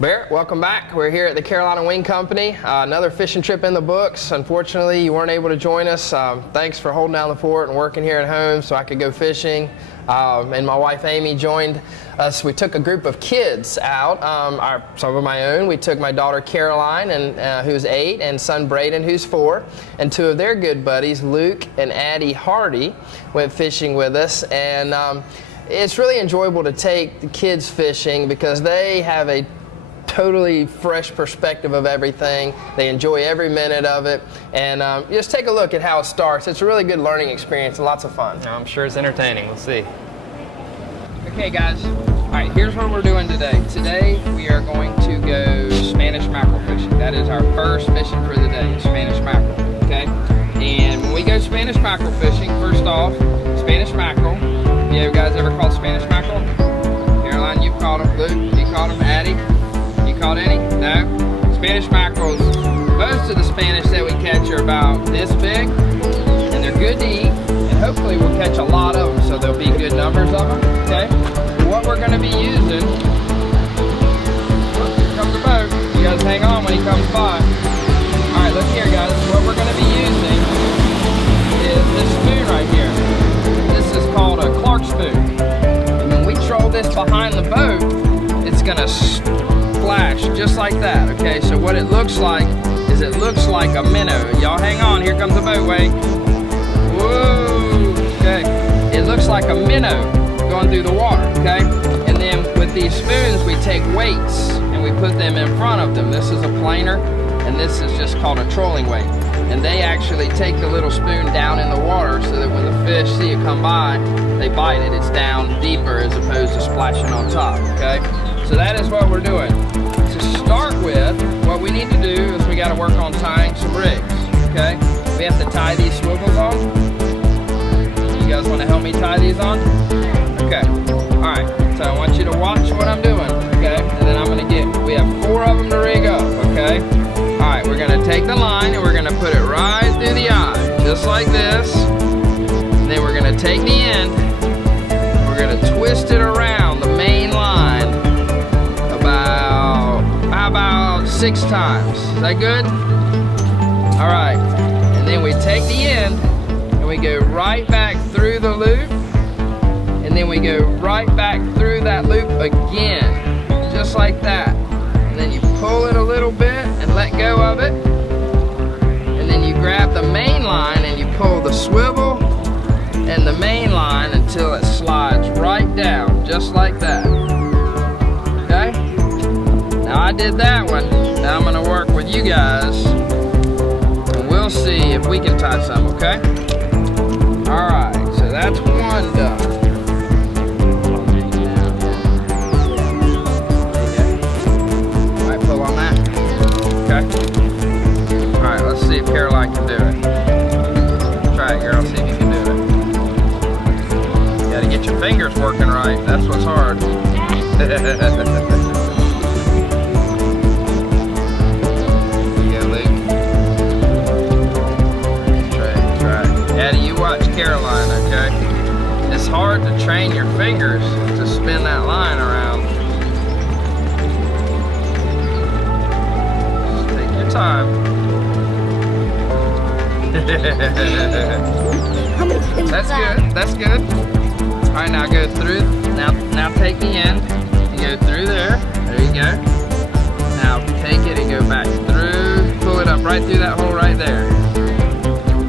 Barrett, welcome back. We're here at the Carolina Wing Company. Another fishing trip in the books. Unfortunately, you weren't able to join us. Thanks for holding down the fort and working here at home so I could go fishing. And my wife Amy joined us. We took a group of kids out, some of my own. We took my daughter Caroline, who's 8, and son Braden, who's 4, and 2 of their good buddies, Luke and Addie Hardy, went fishing with us. And it's really enjoyable to take the kids fishing because they have a totally fresh perspective of everything. They enjoy every minute of it, and just take a look at how it starts. It's a really good learning experience and lots of fun. I'm sure it's entertaining. We'll see. Okay guys, all right, here's what we're doing today. Today we are going to go Spanish mackerel fishing. That is our first fishing for the day, Spanish mackerel, okay? And when we go Spanish mackerel fishing, first off, Spanish mackerel. You guys ever caught Spanish mackerel? Caroline, you've caught them. Luke, you caught them. Addie? Caught any? No? Spanish mackerels, most of the Spanish that we catch are about this big, and they're good to eat, and hopefully we'll catch a lot of them, so there'll be good numbers of them, okay? What we're going to be using, oh, here comes the boat. You guys hang on when he comes by. Alright, look here guys, what we're going to be using is this spoon right here. This is called a Clark spoon. And when we troll this behind the boat, it's going to splash just like that. Okay, so what it looks like is it looks like a minnow. Y'all hang on, here comes the boat, wait. Whoa, okay. It looks like a minnow going through the water, okay? And then with these spoons, we take weights and we put them in front of them. This is a planer, and this is just called a trolling weight. And they actually take the little spoon down in the water so that when the fish see it come by, they bite it. It's down deeper as opposed to splashing on top, okay? So that is what we're doing. To start with, what we need to do is we got to work on tying some rigs, okay? We have to tie these swivels on. You guys want to help me tie these on? Okay. All right. So I want you to watch what I'm doing, okay? And then I'm going to we have 4 of them to rig up, okay? All right. We're going to take the line and we're going to put it right through the eye, just like this. And then we're going to take the end. We're going to twist it around the main line about 6 times. Is that good? All right. And then we take the end and we go right back through the loop, and then we go right back through that loop again, just like that. And then you pull it a little bit and let go of it, and then you grab the main line and you pull the swivel and the main line until it slides right down, just like that. Okay? Now I did that one. Now I'm going to work with you guys, and we'll see if we can tie some, okay? All right, so that's one done. All right, pull on that. Okay. All right, let's see if Caroline can do it. Try it, girl. See if you can do it. You got to get your fingers working right. That's what's hard. Caroline, okay? It's hard to train your fingers to spin that line around. Just take your time. That's good. That's good. All right, now go through. Now take the end. You go through there. There you go. Now take it and go back through. Pull it up right through that hole right there.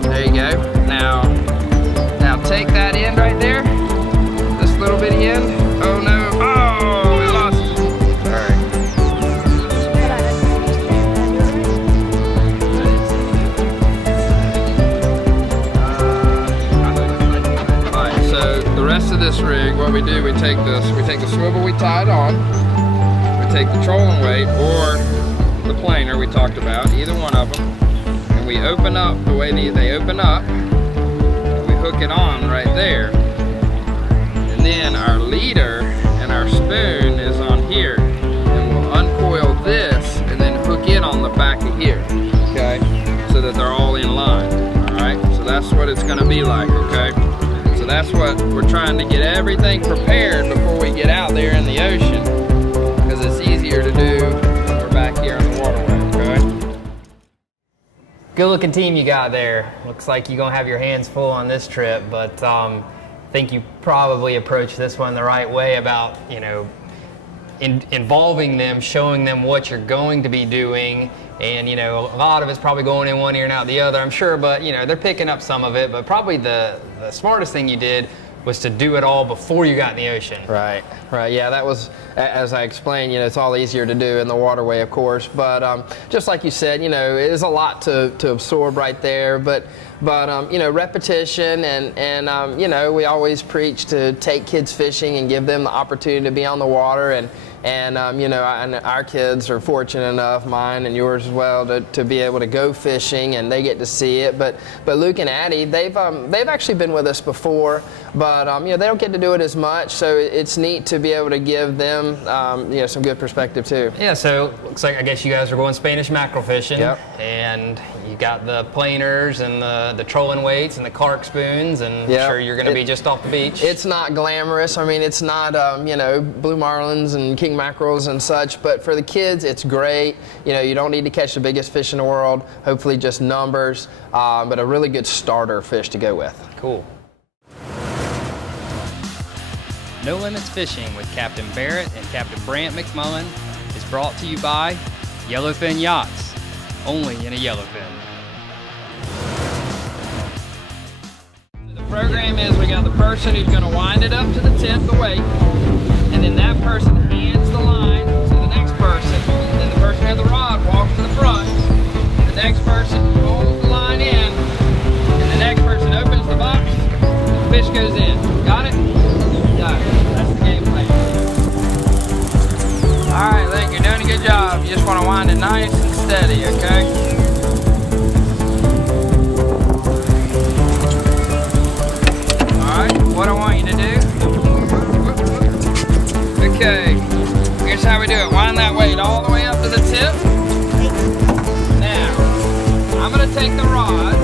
There you go. Now take that end right there, this little bitty end. Oh no, oh, we lost it. All right, so the rest of this rig, what we do, we take the swivel we tied on, we take the trolling weight or the planer we talked about, either one of them, and we open up the way they open up. Hook it on right there, and then our leader and our spoon is on here, and we'll uncoil this and then hook it on the back of here, okay, so that they're all in line. All right, so that's what it's going to be like, okay? So that's what we're trying to get everything prepared before we get out there in the ocean, because it's easier to do Good looking team you got there. Looks like you're gonna have your hands full on this trip, but I think you probably approached this one the right way about, you know, involving them, showing them what you're going to be doing, and you know, a lot of it's probably going in one ear and out the other, I'm sure, but you know, they're picking up some of it. But probably the smartest thing you did was to do it all before you got in the ocean. Right, right. Yeah, that was, as I explained, you know, it's all easier to do in the waterway, of course. But just like you said, you know, it is a lot to absorb right there. But you know, repetition and you know, we always preach to take kids fishing and give them the opportunity to be on the water. And you know, and our kids are fortunate enough, mine and yours as well, to be able to go fishing, and they get to see it. But Luke and Addie, they've actually been with us before, but you know, they don't get to do it as much. So it's neat to be able to give them you know, some good perspective too. Yeah. So looks like, I guess you guys are going Spanish mackerel fishing. Yep. And you got the planers and the trolling weights and the Clark spoons, and Yep. I'm sure you're going to be just off the beach. It's not glamorous. I mean, it's not you know, blue marlins and king mackerels and such, but for the kids it's great. You know, you don't need to catch the biggest fish in the world, hopefully just numbers, but a really good starter fish to go with. Cool. No Limits Fishing with Captain Barrett and Captain Brant McMullen is brought to you by Yellowfin Yachts, only in a yellowfin. The program is we got the person who's going to wind it up to the tip, the weight, and then that person hands the line to the next person. Then the person with the rod walks to the front. The next person pulls the line in, and the next person opens the box. And the fish goes in. Got it? Got it. That's the game plan. All right, Luke, you're doing a good job. You just want to wind it nice and steady, okay? What I want you to do, okay, here's how we do it. Wind that weight all the way up to the tip. Now, I'm going to take the rod.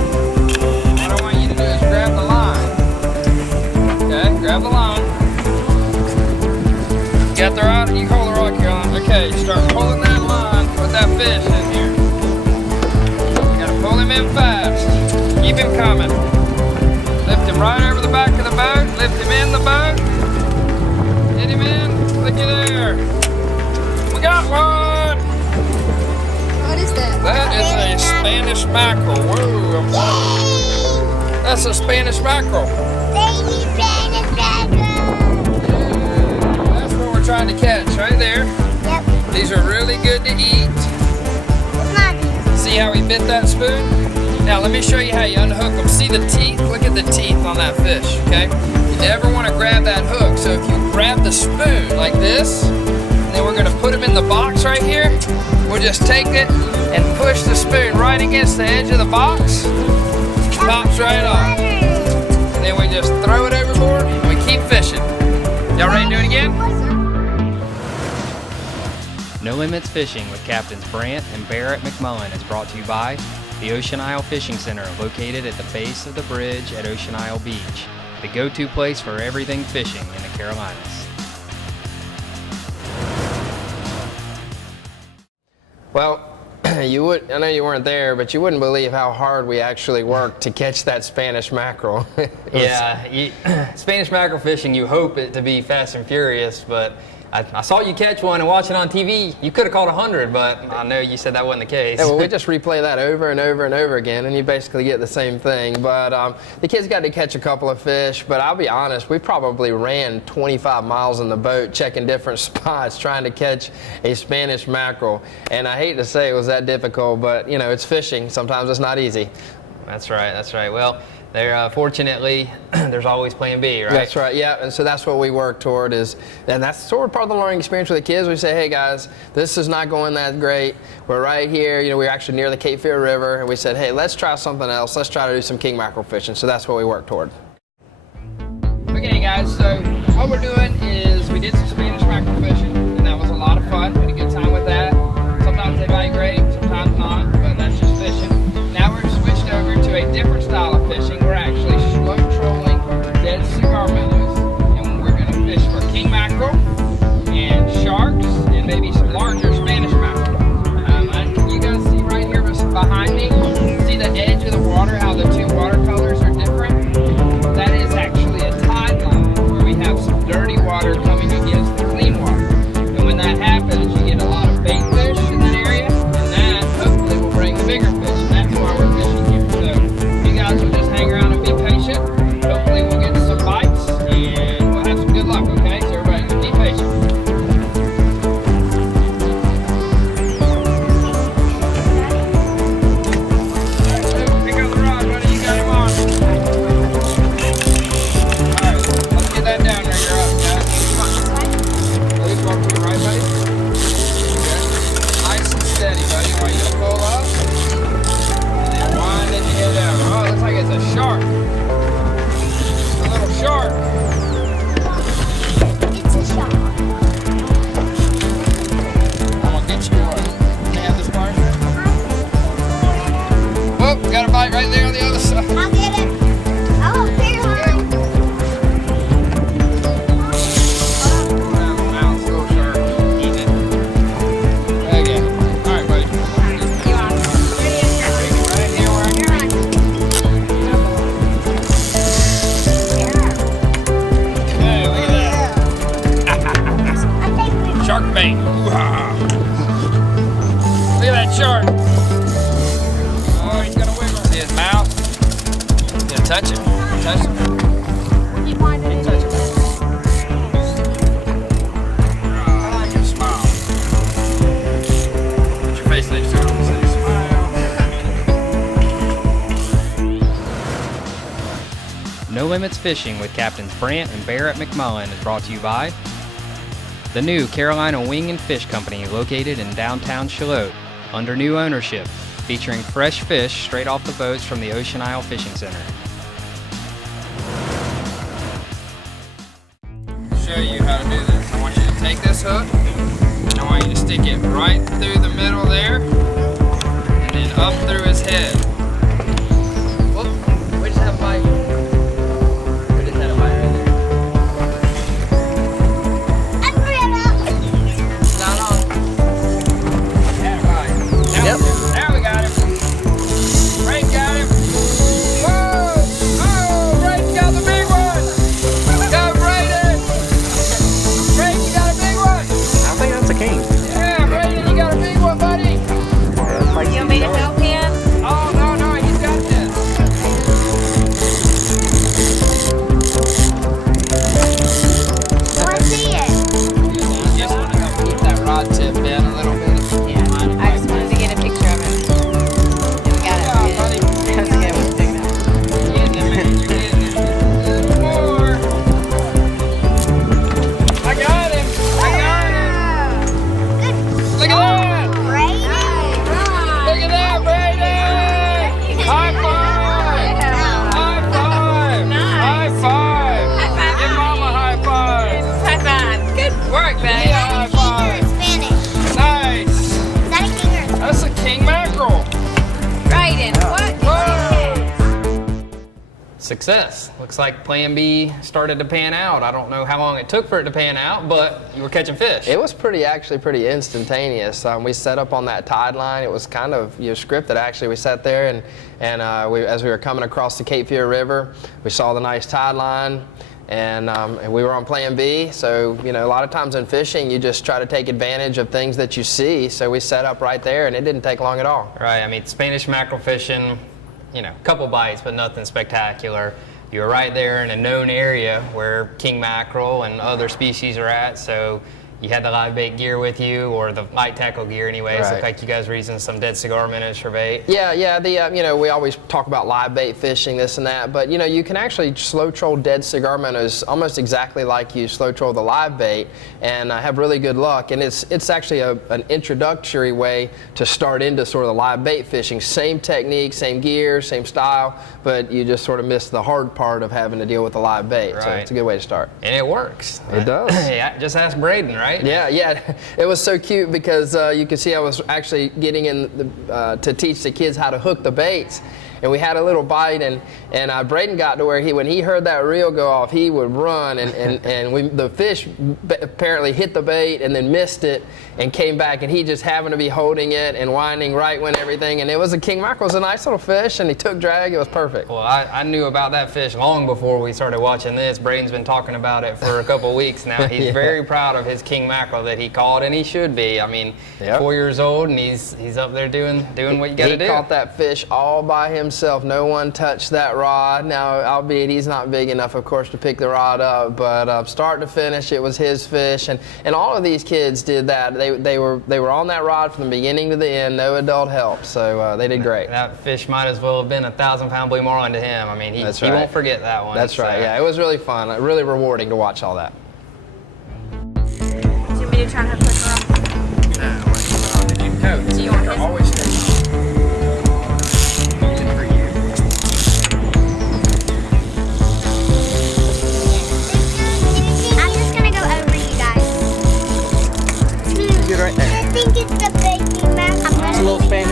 What I want you to do is grab the line. Okay, grab the line. You got the rod? You hold the rod, Caroline. Okay, start pulling that line with that fish in here. You got to pull him in fast. Keep him coming. Lift him right over the back of the boat. Lift him in the boat. Get him in. Looky there. We got one. What is that? That is a Spanish mackerel. Whoa. That's a Spanish mackerel. Baby Spanish mackerel. Yeah, that's what we're trying to catch right there. Yep. These are really good to eat. Mommy. See how he bit that spoon? Now let me show you how you unhook them. See the teeth? Look at the teeth on that fish, okay? You never want to grab that hook. So if you grab the spoon like this, and then we're going to put him in the box right here, we'll just take it and push the spoon right against the edge of the box. Pops right off. And then we just throw it overboard and we keep fishing. Y'all ready to do it again? No Limits Fishing with Captains Brant and Barrett McMullen is brought to you by the Ocean Isle Fishing Center, located at the base of the bridge at Ocean Isle Beach, the go-to place for everything fishing in the Carolinas. Well, I know you weren't there, but you wouldn't believe how hard we actually worked to catch that Spanish mackerel. Spanish mackerel fishing, you hope it to be fast and furious, but I saw you catch one and watch it on TV. You could have caught 100, but I know you said that wasn't the case. Yeah, well, we just replay that over and over and over again, and you basically get the same thing. But the kids got to catch a couple of fish, but I'll be honest, we probably ran 25 miles in the boat checking different spots trying to catch a Spanish mackerel. And I hate to say it was that difficult, but you know, it's fishing. Sometimes it's not easy. That's right, that's right. Well, fortunately, there's always plan B, right? That's right, yeah, and so that's what we work toward and that's sort of part of the learning experience with the kids. We say, hey guys, this is not going that great. We're right here, you know, we're actually near the Cape Fear River, and we said, hey, let's try something else. Let's try to do some king mackerel fishing, so that's what we work toward. Okay guys, so what we're doing is we did some Spanish mackerel fishing, and that was a lot of fun. We had a good time with that. Sometimes they bite great, sometimes not, but that's just fishing. Now we're switched over to a different style of fishing. We're actually slow trolling dead cigar mellows, and we're going to fish for king mackerel and sharks and maybe some larger Spanish mackerel. You guys see right here behind me, see the No Limits Fishing with Captains Brant and Barrett McMullen is brought to you by the new Carolina Wing and Fish Company, located in downtown Charlotte, under new ownership, featuring fresh fish straight off the boats from the Ocean Isle Fishing Center. Show you how to do this. I want you to take this hook, and I want you to stick it right through the middle there, and then up through his head. Whoop, we just have a bite. We just had a bite right there. Not on. Yeah, right. Now, now we got him. Braden got him. Whoa! Oh, Braden got the big one. Go, Braden! Braden, you got a big one. I think that's a king. Yeah, Braden, you got a big one, buddy. You want me to help him? Oh, no, he's got this. I want to see it. Just want to help keep that rod tip down a little bit. I just wanted to get a picture of him. We got it. Yeah, buddy. That's okay, we'll take that. You're getting it, man. You're getting it. A little more. I got him. Look at that. Look at that, Braden. High five. High five. Nice. High five. High five. Give Mama a high five. High five. Good work, Yeah, babe. high five. Spanish. Nice. Is that a king or? That's a king mackerel. Braden, what? Whoa. Success. Looks like Plan B started to pan out. I don't know how long it took for it to pan out, but you were catching fish. It was actually pretty instantaneous. We set up on that tide line. It was kind of scripted actually. We sat there and as we were coming across the Cape Fear River, we saw the nice tide line, and we were on Plan B. So a lot of times in fishing, you just try to take advantage of things that you see. So we set up right there, and it didn't take long at all. Right, I mean, Spanish mackerel fishing, a couple bites, but nothing spectacular. You were right there in a known area where king mackerel and other species are at, so you had the live bait gear with you, or the light tackle gear anyways. Right. Looked like you guys were using some dead cigar minnows for bait. Yeah. We always talk about live bait fishing, this and that, but you can actually slow troll dead cigar minnows almost exactly like you slow troll the live bait, and have really good luck. And it's actually an introductory way to start into sort of the live bait fishing. Same technique, same gear, same style, but you just sort of miss the hard part of having to deal with the live bait. So Right. it's a good way to start. And it works. It does. Yeah, just ask Braden, right? Yeah. It was so cute because you could see I was actually getting in to teach the kids how to hook the baits. And we had a little bite, and Braden got to where when he heard that reel go off, he would run, and the fish apparently hit the bait and then missed it and came back, and he just happened to be holding it and winding right when everything, and it was a king mackerel. It was a nice little fish, and he took drag. It was perfect. Well, I knew about that fish long before we started watching this. Braden's been talking about it for a couple weeks now. He's Yeah. very proud of his king mackerel that he caught, and he should be. I mean, Yep. 4 years old, and he's up there doing what you got to do. He caught that fish all by himself. No one touched that rod. Now, albeit he's not big enough, of course, to pick the rod up, but start to finish, it was his fish. And all of these kids did that. They were on that rod from the beginning to the end. No adult help, so they did great. That fish might as well have been a 1,000-pound blue marlin to him. I mean, he That's right. won't forget that one. That's right. so. Yeah, it was really fun. Really rewarding to watch all that. Do you want me to try and have quicker off? No, Do you want this? always stay. I'm just gonna go over you guys. Good right there. I think it's the baby mackerel. It's a little Spanish.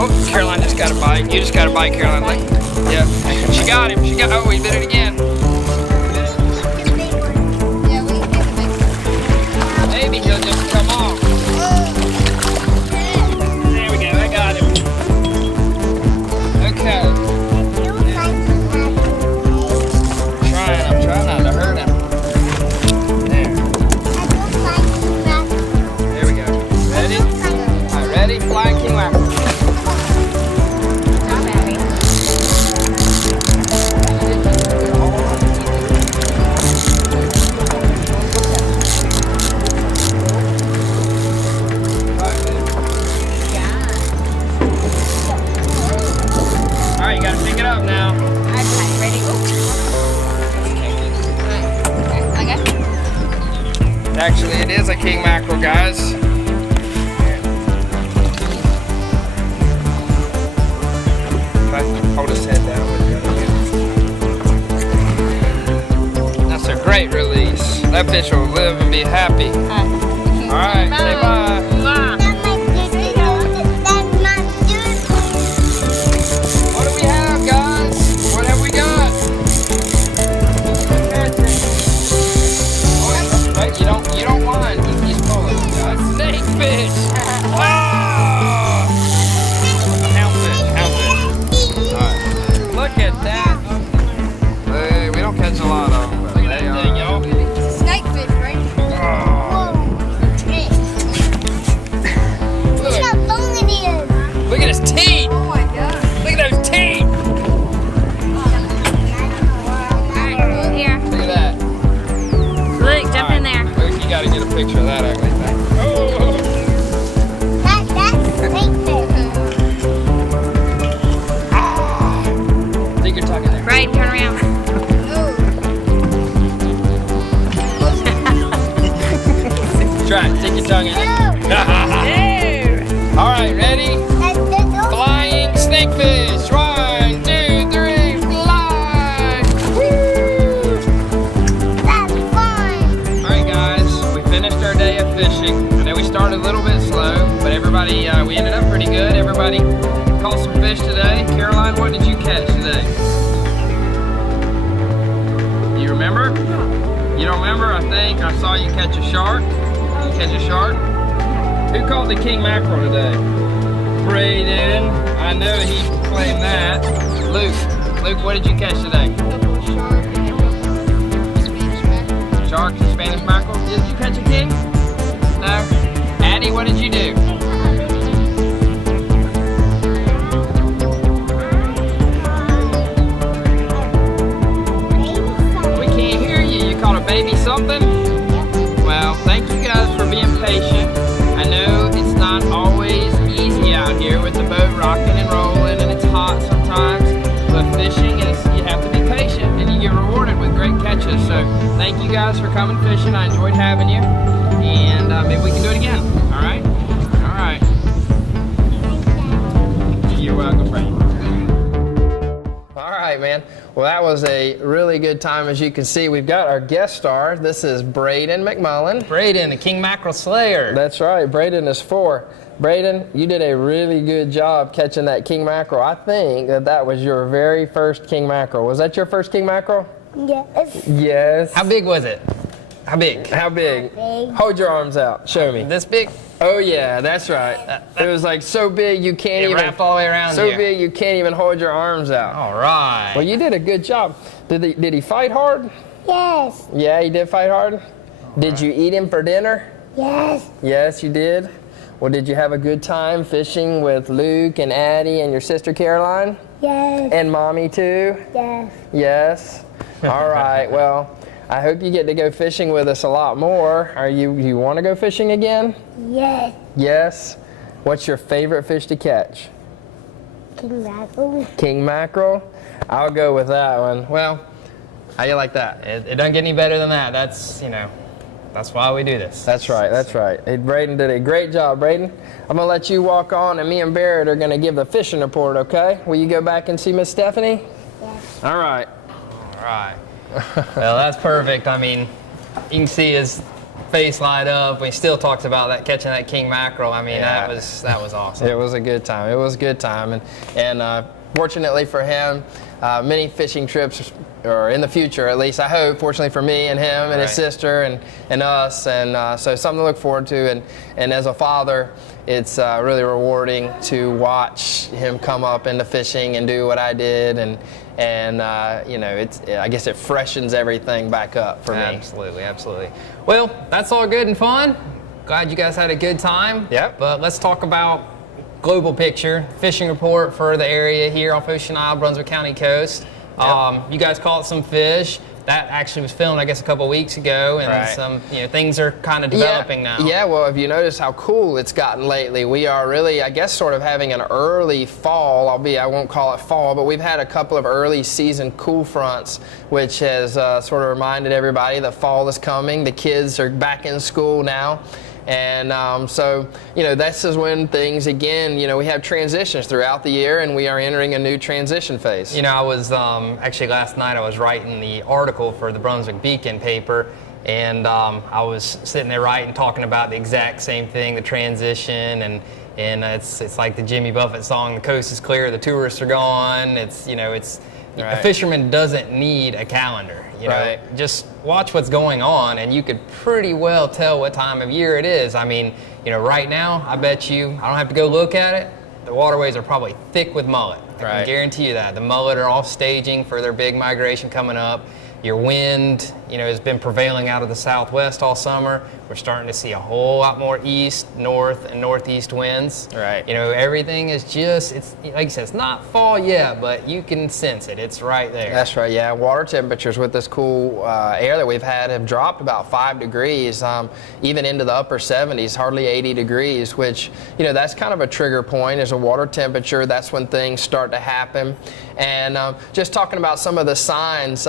Oh, Caroline just got a bite. You just got a bite, Caroline. Like, yeah, she got him. Oh, he bit it again. Maybe he'll just come off. There we go. I got him. Okay. I'm trying not to hurt him. There. There we go. Ready? All right, ready? Flying king mackerel. Good job, Abby. Actually, it is a king mackerel, guys. Hold his head down with the other hand. That's a great release. That fish will live and be happy. All right, say bye. What do we have, guys? What have we got? Oh, wait, you don't mind. He's pulling, guys. Snake fish. Oh! Houndfish. All right. Look at that. Hey, we don't catch a lot of them. Look at that thing, y'all. Snake fish, right? Look at his teeth. Oh my god. Look at those teeth. Alright, here. Look at that. Look, jump in there. Luke, you gotta get a picture of that ugly thing. Oh. Dig your tongue in there. Right, turn around. Try it. Dig your tongue in there. All right, ready? Flying snakefish. 1, 2, 3, fly! Woo! All right, guys, we finished our day of fishing. I know we started a little bit slow, but everybody, we ended up pretty good. Everybody caught some fish today. Caroline, what did you catch today? You remember? You don't remember? I think I saw you catch a shark. Did you catch a shark? Who caught the king mackerel today? Braden. I know he claimed that. Luke, what did you catch today? Shark and Spanish mackerel. Did you catch a king? No. Addie, what did you do? We can't hear you. You caught a baby something? Well, thank you guys for being patient. I know it's not always easy out here with the boat rocking and rolling, and it's hot sometimes, but fishing is, you have to be patient and you get rewarded with great catches. So thank you guys for coming fishing. I enjoyed having you, and maybe we can do it again. All right? All right. You're welcome, Brandon. All right, man. Well, that was a really good time. As you can see, we've got our guest star. This is Braden McMullen. Braden, the king mackerel slayer. That's right. Braden is 4. Braden, you did a really good job catching that king mackerel. I think that was your very first king mackerel. Was that your first king mackerel? Yes. Yes. How big was it? How big? How big? Big. Hold your arms out. Show me. This big? Oh yeah, that's right. It was like so big you can't It even. wrapped all the way around So you. big you can't even hold your arms out. All right. Well, you did a good job. Did he fight hard? Yes. Yeah, he did fight hard. Did you eat him for dinner? Yes. Yes, you did. Well, did you have a good time fishing with Luke and Addie and your sister Caroline? Yes. And Mommy too? Yes. Yes. All right. Well, I hope you get to go fishing with us a lot more. You want to go fishing again? Yes. Yes. What's your favorite fish to catch? King mackerel. King mackerel? I'll go with that one. Well, how you like that? It doesn't get any better than that. That's, that's why we do this. That's right, that's right. Hey, Braden did a great job, Braden. I'm gonna let you walk on, and me and Barrett are gonna give the fishing report, okay? Will you go back and see Miss Stephanie? Yes. All right. All right. Well, that's perfect. I mean, you can see his face light up. We still talked about that catching that king mackerel. I mean, Yeah. that was awesome. It was a good time. It was a good time, and fortunately for him, many fishing trips, or in the future at least, I hope. Fortunately for me and him and his Right. sister and us, and so something to look forward to. And as a father, it's really rewarding to watch him come up into fishing and do what I did, and I guess it freshens everything back up for me. Absolutely, absolutely. Well, that's all good and fun. Glad you guys had a good time. Yep. But let's talk about global picture, fishing report for the area here off Ocean Isle, Brunswick County coast. Yep. You guys caught some fish. that actually was filmed, I guess, a couple weeks ago, and Right. some, things are kind of developing now. Yeah, well, if you notice how cool it's gotten lately, we are really, I guess, sort of having an early fall, albeit I won't call it fall, but we've had a couple of early season cool fronts, which has sort of reminded everybody that fall is coming. The kids are back in school now. And so, this is when things, again, we have transitions throughout the year, and we are entering a new transition phase. I was, actually last night I was writing the article for the Brunswick Beacon paper, and I was sitting there writing, talking about the exact same thing, the transition, and it's like the Jimmy Buffett song, "The coast is clear, the tourists are gone." A fisherman doesn't need a calendar. Right. Just watch what's going on, and you could pretty well tell what time of year it is. I mean, right now, I bet you, I don't have to go look at it, the waterways are probably thick with mullet. I Right. can guarantee you that. The mullet are all staging for their big migration coming up. Your wind, has been prevailing out of the southwest all summer. We're starting to see a whole lot more east, north, and northeast winds. Right. Everything is it's like you said, it's not fall yet, but you can sense it. It's right there. That's right, yeah. Water temperatures with this cool air that we've had have dropped about 5 degrees, even into the upper 70s, hardly 80 degrees, which, that's kind of a trigger point as a water temperature. That's when things start to happen. And just talking about some of the signs,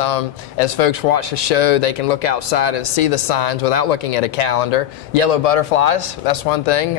as folks watch the show, they can look outside and see the signs without looking at a calendar. Yellow butterflies, that's one thing.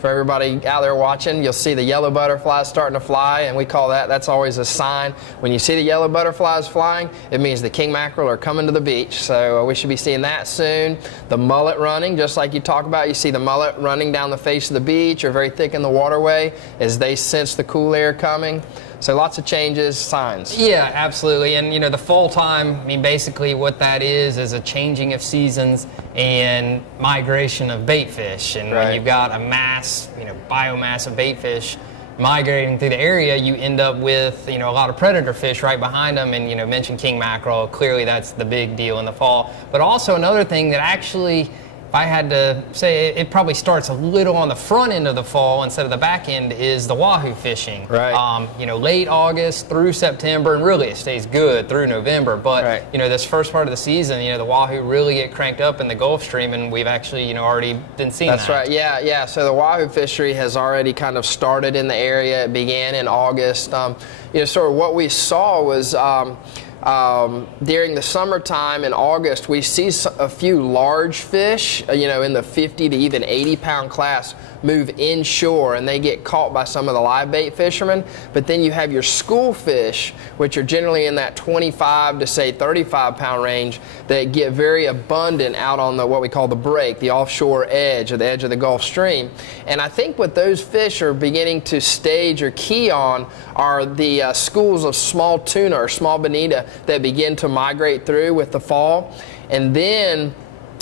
For everybody out there watching, you'll see the yellow butterflies starting to fly, and we call that's always a sign. When you see the yellow butterflies flying, it means the king mackerel are coming to the beach. So we should be seeing that soon. The mullet running, just like you talk about, you see the mullet running down the face of the beach or very thick in the waterway as they sense the cool air coming. So lots of changes, signs. Yeah, absolutely. And the fall time, I mean, basically what that is a changing of seasons and migration of bait fish. And Right. when you've got a mass, biomass of bait fish migrating through the area, you end up with, a lot of predator fish right behind them. And, mentioned king mackerel, clearly that's the big deal in the fall. But also another thing that actually, if I had to say, it probably starts a little on the front end of the fall instead of the back end, is the wahoo fishing. Right. Late August through September, and really it stays good through November. But, Right. this first part of the season, the wahoo really get cranked up in the Gulf Stream, and we've actually, already been seeing That's that. right, yeah. So the wahoo fishery has already kind of started in the area. It began in August. Sort of what we saw was during the summertime in August, we see a few large fish, in the 50 to even 80 pound class move inshore, and they get caught by some of the live bait fishermen. But then you have your school fish, which are generally in that 25 to say 35 pound range, that get very abundant out on what we call the break, the offshore edge, or the edge of the Gulf Stream. And I think what those fish are beginning to stage or key on are the schools of small tuna or small bonita that begin to migrate through with the fall. And then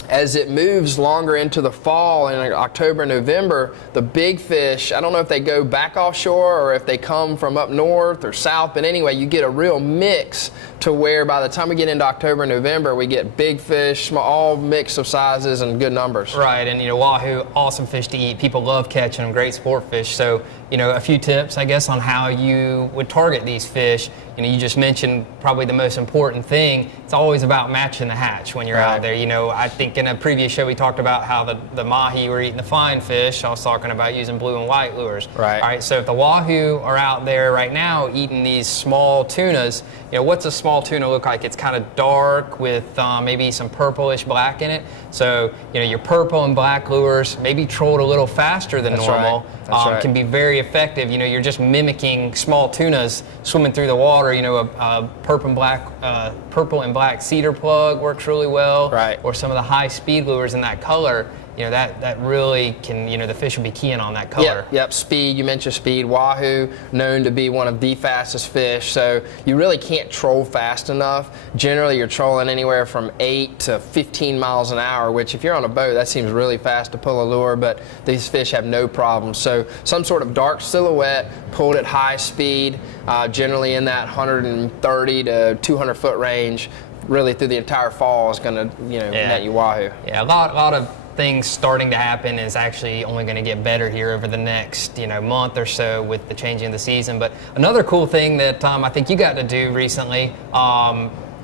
as it moves longer into the fall, in October, November, the big fish, I don't know if they go back offshore or if they come from up north or south, but anyway, you get a real mix to where by the time we get into October, November, we get big fish, small, all mix of sizes and good numbers. Right, and wahoo, awesome fish to eat. People love catching them, great sport fish. So, a few tips, I guess, on how you would target these fish. You just mentioned probably the most important thing. It's always about matching the hatch when you're out there. I think in a previous show we talked about how the mahi were eating the fine fish. I was talking about using blue and white lures. Right. All right, so if the wahoo are out there right now eating these small tunas, what's a small tuna look like? It's kind of dark with maybe some purplish black in it. So, your purple and black lures, maybe trolled a little faster than That's normal, right. That's right. can be very effective. You're just mimicking small tunas swimming through the water. A purple and black cedar plug works really well. Right. Or some of the high speed lures in that color. That really can, the fish will be keying on that color. Yep, speed, you mentioned speed. Wahoo, known to be one of the fastest fish, so you really can't troll fast enough. Generally, you're trolling anywhere from 8 to 15 miles an hour, which if you're on a boat, that seems really fast to pull a lure, but these fish have no problem. So some sort of dark silhouette, pulled at high speed, generally in that 130 to 200 foot range, really through the entire fall is going to, net you wahoo. Yeah, a lot of things starting to happen is actually only going to get better here over the next month or so with the changing of the season. But another cool thing that I think you got to do recently,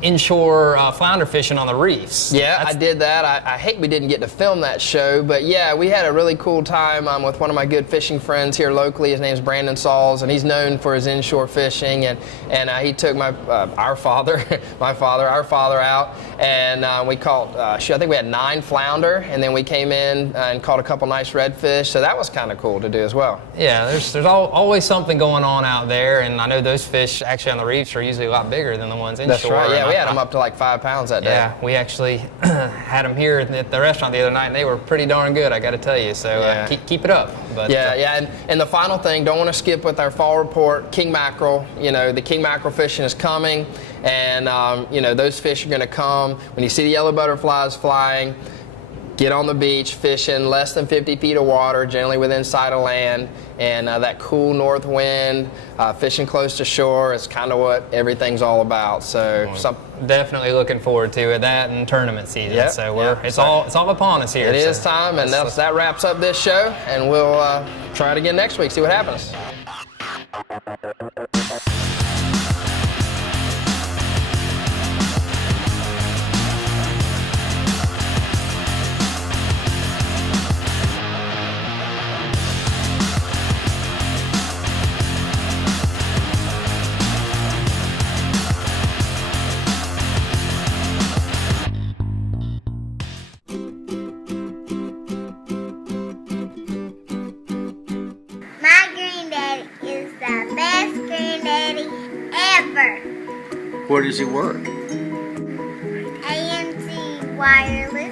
inshore flounder fishing on the reefs. Yeah, I did that. I hate we didn't get to film that show, but yeah, we had a really cool time with one of my good fishing friends here locally. His name's Brandon Sauls, and he's known for his inshore fishing. And he took our father out, and we caught. I think we had 9 flounder, and then we came in and caught a couple nice redfish. So that was kind of cool to do as well. Yeah, there's always something going on out there, and I know those fish actually on the reefs are usually a lot bigger than the ones inshore. That's right. Yeah, we had them up to like 5 pounds that day. Yeah, we actually had them here at the restaurant the other night, and they were pretty darn good, I got to tell you. So keep it up. But, and the final thing, don't want to skip with our fall report, king mackerel. You know, the king mackerel fishing is coming, and those fish are going to come. When you see the yellow butterflies flying, get on the beach, fish in less than 50 feet of water, generally within sight of land, and that cool north wind, fishing close to shore is kind of what everything's all about. So definitely looking forward to it, that and tournament season. Yep, So it's all upon us here. It is time, and that wraps up this show, and we'll try it again next week, see what happens. My granddaddy is the best granddaddy ever. Where does he work? AMC Wireless.